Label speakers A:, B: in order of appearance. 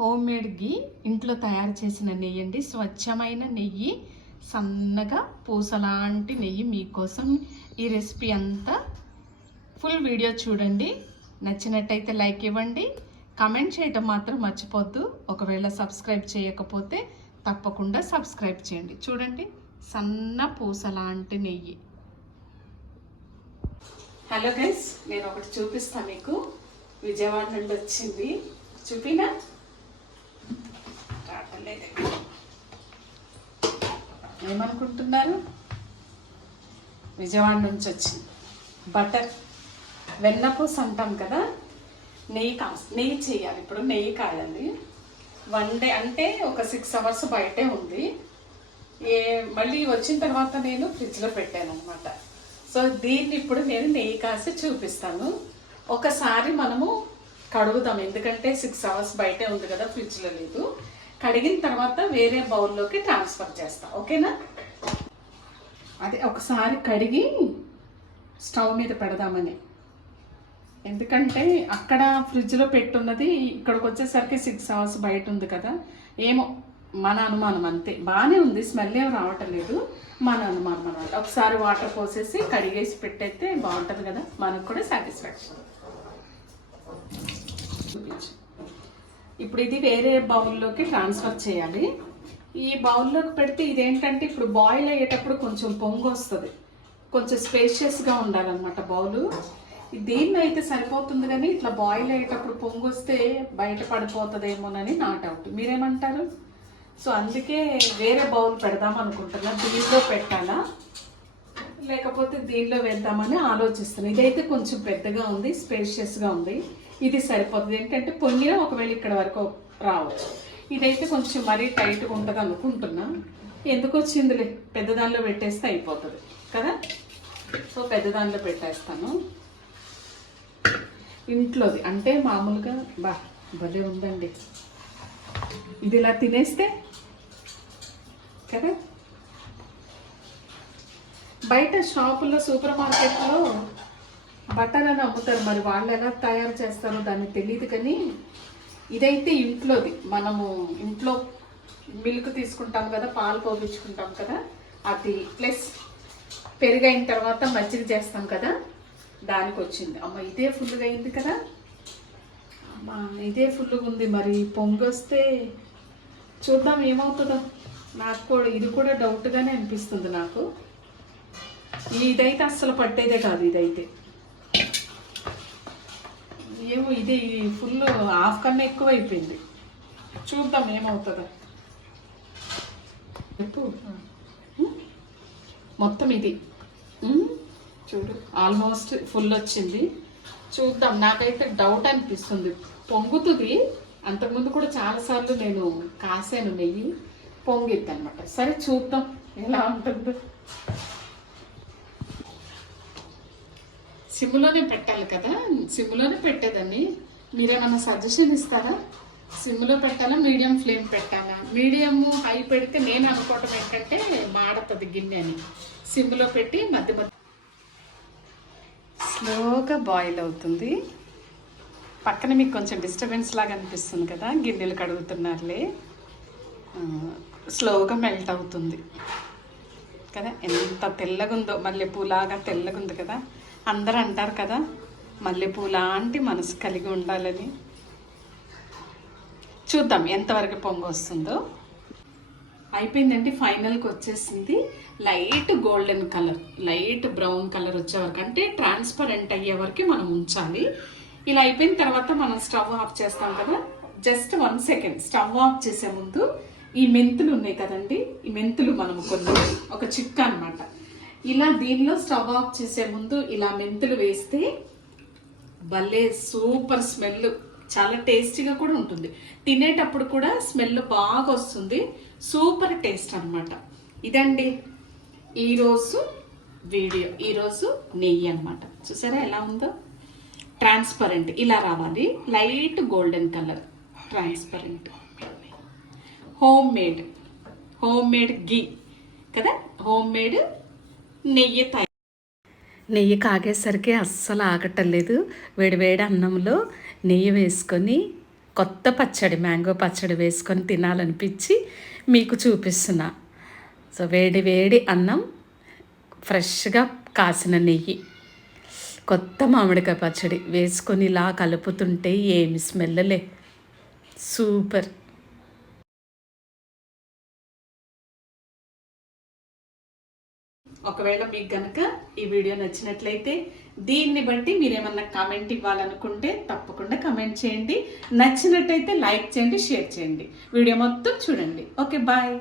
A: Home made గీ ఇంట్లో తయారు చేసిన నెయ్యి అండి స్వచ్ఛమైన నెయ్యి సన్నగా పూసలాంటి నెయ్యి మీకోసం ఈ రెసిపీ అంతా ఫుల్ వీడియో చూడండి. నచ్చినట్టయితే లైక్ ఇవ్వండి. కమెంట్ చేయటం మాత్రం మర్చిపోద్దు. ఒకవేళ సబ్స్క్రైబ్ చేయకపోతే తప్పకుండా సబ్స్క్రైబ్ చేయండి. చూడండి సన్న పూసలాంటి నెయ్యి. హలో గైస్ నేను ఒకటి చూపిస్తాను మీకు. విజయవాడ నుండి వచ్చింది. చూపినా? రావట్లేదు ఏమనుకుంటున్నారు? విజయవాడ నుంచి వచ్చింది. బటర్. వెన్నపూస అంటాం కదా? నెయ్యి కా నెయ్యి చేయాలి. ఇప్పుడు నెయ్యి కాయాలి వన్ డే అంటే ఒక సిక్స్ అవర్స్ బయటే ఉంది. ఏ మళ్ళీ వచ్చిన తర్వాత నేను ఫ్రిడ్జ్లో పెట్టాను అనమాట సో దీన్ని ఇప్పుడు నేను నెయ్యి కాసి చూపిస్తాను. ఒకసారి మనము కడుగుదాం. ఎందుకంటే సిక్స్ అవర్స్ బయటే ఉంది కదా ఫ్రిడ్జ్లో లేదు. కడిగిన తర్వాత వేరే బౌల్లోకి ట్రాన్స్ఫర్ చేస్తా. ఓకేనా? అదే ఒకసారి కడిగి స్టవ్ మీద పెడదామని. ఎందుకంటే అక్కడ ఫ్రిడ్జ్లో పెట్టున్నది ఇక్కడికి వచ్చేసరికి సిక్స్ అవర్స్ బయట ఉంది కదా. ఏమో మన అనుమానం అంతే. బాగానే ఉంది స్మెల్ ఏం రావటం లేదు. మన అనుమానం అనమాట ఒకసారి వాటర్ పోసేసి కడిగేసి పెట్టయితే బాగుంటుంది కదా. మనకు కూడా సాటిస్ఫాక్షన్. చూపించు ఇప్పుడు ఇది వేరే బౌల్లోకి ట్రాన్స్ఫర్ చేయాలి. ఈ బౌల్లోకి పెడితే ఇదేంటంటే ఇప్పుడు బాయిల్ అయ్యేటప్పుడు కొంచెం పొంగు వస్తుంది. కొంచెం స్పేషియస్గా ఉండాలన్నమాట బౌలు దీన్ని అయితే సరిపోతుంది కానీ ఇట్లా బాయిల్ అయ్యేటప్పుడు పొంగు వస్తే బయట పడిపోతుందేమోనని నా డౌట్ మీరేమంటారు? సో అందుకే వేరే బౌల్ పెడదాం అనుకుంటున్నా. దీనిలో పెట్టాలా? లేకపోతే దీనిలో వేద్దామని ఆలోచిస్తున్నాను ఇదైతే కొంచెం పెద్దగా ఉంది స్పేషియస్గా ఉంది. ఇది సరిపోతుంది. ఏంటంటే పొంగిన ఒకవేళ ఇక్కడ వరకు రావచ్చు. ఇదైతే కొంచెం మరీ టైట్గా ఉంటుంది అనుకుంటున్నా. ఎందుకు వచ్చిందిలే? పెద్ద దానిలో పెట్టేస్తే అయిపోతుంది కదా? సో పెద్ద దానిలో పెట్టేస్తాను. ఇంట్లోది. అంటే మామూలుగా బా భలే ఉందండి. ఇది ఇలా తినేస్తే కదా? బయట షాపుల్లో సూపర్ మార్కెట్లో బటర్ అని అమ్ముతారు. మరి వాళ్ళు ఎలా తయారు చేస్తారో దాన్ని తెలియదు కానీ ఇదైతే ఇంట్లోది. మనము ఇంట్లో మిల్క్ తీసుకుంటాం కదా పాలు పోపించుకుంటాం కదా అది ప్లస్ పెరుగైన తర్వాత మజ్జిగ చేస్తాం కదా దానికి వచ్చింది అమ్మ ఇదే ఫుల్గా అయింది కదా. అమ్మ ఇదే ఫుల్గా ఉంది. మరి పొంగొస్తే చూద్దాం ఏమవుతుందో. నాకు కూడా ఇది కూడా డౌట్గానే అనిపిస్తుంది నాకు. ఇదైతే అస్సలు పట్టేదే కాదు ఇదైతే. ఏమో ఇది ఫుల్ హాఫ్ కన్నా ఎక్కువ అయిపోయింది చూద్దాం ఏమవుతుందో. చెప్పు? మొత్తం ఇది? చూడు. ఆల్మోస్ట్ ఫుల్ వచ్చింది. చూద్దాం. నాకైతే డౌట్ అనిపిస్తుంది. పొంగుతుంది. అంతకుముందు కూడా చాలాసార్లు నేను కాసాను నెయ్యి. పొంగిద్ది అనమాట సరే చూద్దాం. ఎలా ఉంటుందో. సిమ్లోనే పెట్టాలి కదా? సిమ్లోనే పెట్టేదాన్ని. మీరేమన్నా సజెషన్ ఇస్తారా? సిమ్లో పెట్టాలా? మీడియం ఫ్లేమ్ పెట్టాలా? మీడియం హై పెడితే నేను అనుకోవటం ఏంటంటే మాడతుంది గిన్నె అని. సిమ్లో పెట్టి మధ్య మధ్య స్లోగా బాయిల్ అవుతుంది. పక్కన మీకు కొంచెం డిస్టర్బెన్స్ లాగా అనిపిస్తుంది కదా? గిన్నెలు కడుగుతున్నారులే. స్లోగా మెల్ట్ అవుతుంది. కదా? ఎంత తెల్లగుందో మల్లెపూలాగా తెల్లగుంది కదా? అందరూ అంటారు కదా మల్లెపూ లాంటి మనసు కలిగి ఉండాలని. చూద్దాం ఎంతవరకు పొంగు వస్తుందో. అయిపోయిందండి ఫైనల్కి వచ్చేసింది light golden colour light brown colour వచ్చే వరకు అంటే ట్రాన్స్పరెంట్ అయ్యే వరకు మనం ఉంచాలి. ఇలా అయిపోయిన తర్వాత మనం స్టవ్ ఆఫ్ చేస్తాం కదా just one second. Stove off చేసే ముందు ఈ మెంతులు ఉన్నాయి కదండి ఈ మెంతులు మనము కొన్ని ఒక చిక్క అన్నమాట. ఇలా దీనిలో స్టవ్ ఆఫ్ చేసే ముందు ఇలా మెంతులు వేస్తే భలే సూపర్ స్మెల్. చాలా టేస్టీగా కూడా ఉంటుంది. తినేటప్పుడు కూడా స్మెల్ బాగా వస్తుంది. సూపర్ టేస్ట్ అన్నమాట. ఇదండి ఈరోజు వీడియో. ఈరోజు నెయ్యి అనమాట చూసారా ఎలా ఉందో? ట్రాన్స్పరెంట్. ఇలా రావాలి. Light golden colour. Transparent. Home made. Home made ghee కదా? హోమ్ మేడ్ నెయ్యి తయారు నెయ్యి కాగేసరికి అస్సలు ఆగటం లేదు వేడివేడి అన్నంలో నెయ్యి వేసుకొని కొత్త పచ్చడి మ్యాంగో పచ్చడి వేసుకొని తినాలనిపించి మీకు చూపిస్తున్నా. సో వేడి వేడి అన్నం ఫ్రెష్గా కాసిన నెయ్యి కొత్త మామిడికాయ పచ్చడి వేసుకొని ఇలా కలుపుతుంటే ఏమి స్మెల్లలే సూపర్. ఒకవేళ మీకు గనక ఈ వీడియో నచ్చినట్లయితే దీన్ని బట్టి మీరేమన్నా కామెంట్ ఇవ్వాలనుకుంటే తప్పకుండా కమెంట్ చేయండి. నచ్చినట్టయితే లైక్ చేయండి షేర్ చేయండి. వీడియో మొత్తం చూడండి. Okay bye